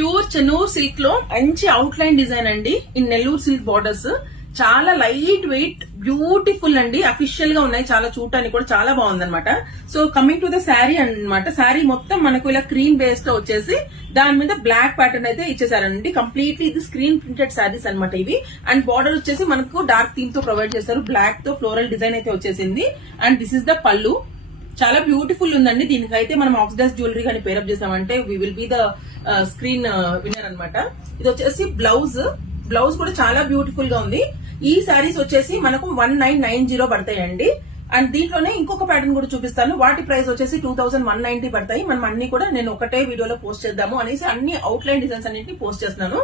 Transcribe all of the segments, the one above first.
Pure Chennur silk లో మంచి out line design అండి. ఇన్ నెల్లూరు సిల్క్ బార్డర్స్ చాలా లైట్ వెయిట్ బ్యూటిఫుల్ అండి. అఫీషియల్ గా ఉన్నాయి, చాలా చూడటానికి కూడా చాలా బాగుంది అనమాట. So coming to the sari అనమాట. శారీ మొత్తం మనకు ఇలా క్రీమ్ బేస్ తో వచ్చేసి దాని మీద బ్లాక్ ప్యాటర్న్ అయితే ఇచ్చేసారండి. కంప్లీట్లీ ఇది స్క్రీన్ ప్రింటెడ్ శారీస్ అనమాట ఇవి. అండ్ బార్డర్ వచ్చేసి మనకు డార్క్ థీమ్ తో ప్రొవైడ్ చేశారు. బ్లాక్ తో ఫ్లోరల్ డిజైన్ అయితే వచ్చేసింది. అండ్ దిస్ ఇస్ ద పళ్ళు. చాలా బ్యూటిఫుల్ ఉందండి. దీనికైతే మనం ఆక్సిడైజ్ జ్యువెలరీ కానీ పేరప్ చేసామంటే we will be the screen winner అనమాట. ఇది వచ్చేసి బ్లౌజ్. బ్లౌజ్ కూడా చాలా బ్యూటిఫుల్ గా ఉంది. ఈ శారీస్ వచ్చేసి మనకు 1990 పడతాయండి. అండ్ దీంట్లోనే ఇంకొక ప్యాటర్న్ కూడా చూపిస్తాను. వాటి ప్రైస్ వచ్చేసి 2190 పడతాయి. మనం అన్ని కూడా నేను ఒకటే వీడియోలో పోస్ట్ చేద్దాము అనేసి అన్ని అవుట్ లైన్ డిజైన్స్ అన్నింటినీ పోస్ట్ చేస్తున్నాను.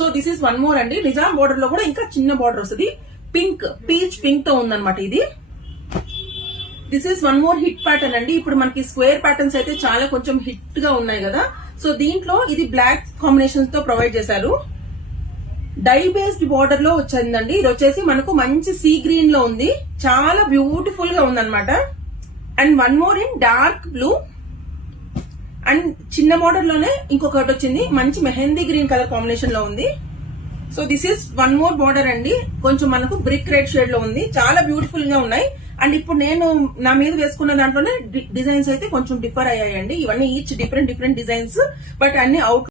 So this is one more అండి. నిజాం బోర్డర్ లో కూడా ఇంకా చిన్న బోర్డర్ వస్తుంది. పింక్, పీచ్ పింక్ తో ఉందన్నమాట ఇది. This is one more hit pattern అండి. ఇప్పుడు మనకి స్క్వేర్ ప్యాటర్న్స్ అయితే చాలా కొంచెం హిట్ గా ఉన్నాయి కదా. సో దీంట్లో ఇది బ్లాక్ కాంబినేషన్ తో ప్రొవైడ్ చేశారు. డై బేస్డ్ బోర్డర్ లో వచ్చిందండి. ఇది వచ్చేసి మనకు మంచి సీ గ్రీన్ లో ఉంది. చాలా బ్యూటిఫుల్ గా ఉందన్నమాట. And one more in dark blue. And చిన్న బోర్డర్ లోనే ఇంకొకటి వచ్చింది, మంచి మెహందీ గ్రీన్ కలర్ కాంబినేషన్ లో ఉంది. So this is one more border అండి. కొంచెం మనకు బ్రిక్ రెడ్ షేడ్ లో ఉంది. చాలా బ్యూటిఫుల్ గా ఉన్నాయి. అండ్ ఇప్పుడు నేను నా మీద వేసుకున్న దాంట్లోనే డిజైన్స్ అయితే కొంచెం డిఫర్ అయ్యాయండి. ఇవన్నీ ఈచ్ డిఫరెంట్ డిజైన్స్, బట్ అన్ని అవుట్